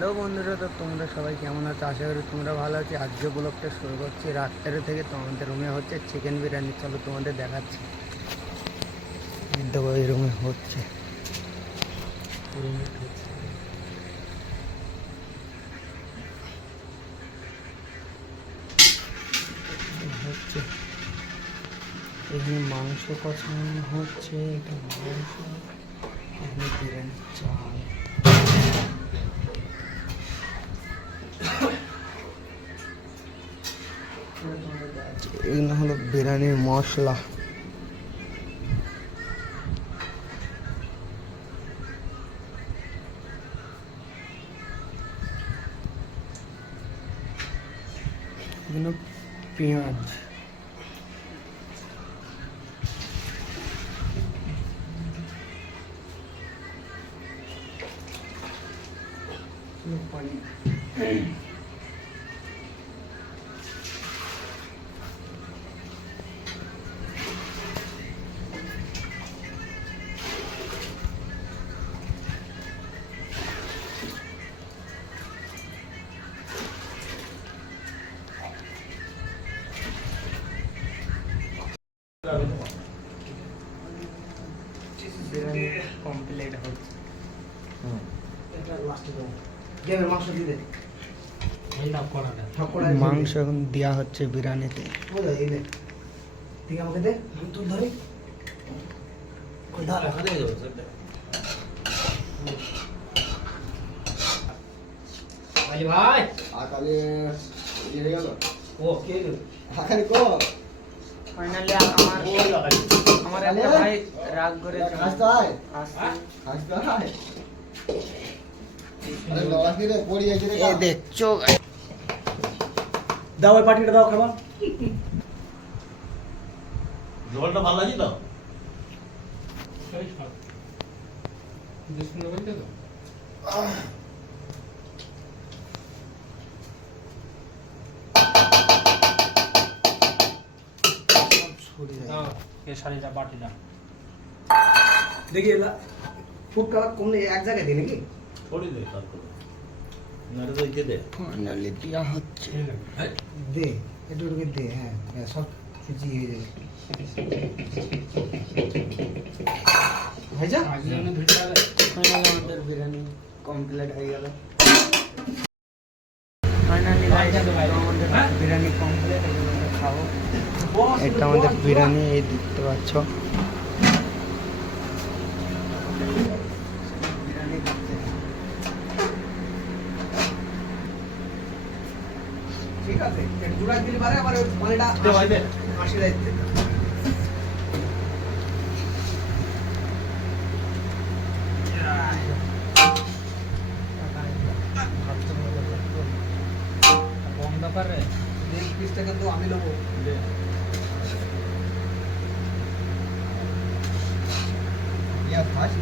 Hello বন্ধুরা, তো তোমরা সবাই কেমন আছো? আশা করি তোমরা ভালো আছো। আজকে ব্লগটা শুরু করছি রাত্রে থেকে। তো আমাদের রুমে হচ্ছে চিকেন বিরিয়ানি। চলো তোমাদের দেখাচ্ছি। দেখো এই রুমে হচ্ছে হচ্ছে এখানে মাংস কষানো হচ্ছে। এটা মাংস, এখানে বিরিয়ানি চাল। এগুলো হলো বিরিয়ানির মশলা। এগুলো পেঁয়াজ, পানি, কমপ্লিট হচ্ছে। মাংস এখন দেওয়া হচ্ছে বিরিয়ানিতে। ভাই ফাইনালি আমার একটা ভাই রাগ করে দেখছো। দাও ওই পাটিটা দাও খাবার। জলটা ভালো লাগি তো? দেখি ফুড কালার কমলে এক জায়গায় দিই নাকি? ছড়িয়ে দে তারপর না রে দে দে। ফাইনালি দেওয়া হচ্ছে। দে একটু দে। হ্যাঁ সব কিছু হয়ে যাবে। ভাইজা ফাইনালি আমাদের বিরিয়ানি কমপ্লিট হয়ে গেল। ফাইনালি আমাদের বিরিয়ানি কমপ্লিট, এগুলো আমরা খাবো। এটা আমাদের বিরিয়ানি, এই দেখতে পাচ্ছ। ঠিক আছে জোড়া দিলে পারে আবার পানিটা আসি যাইতে। পিসটা কিন্তু আমি নেবো। ইয়া ফাঁসি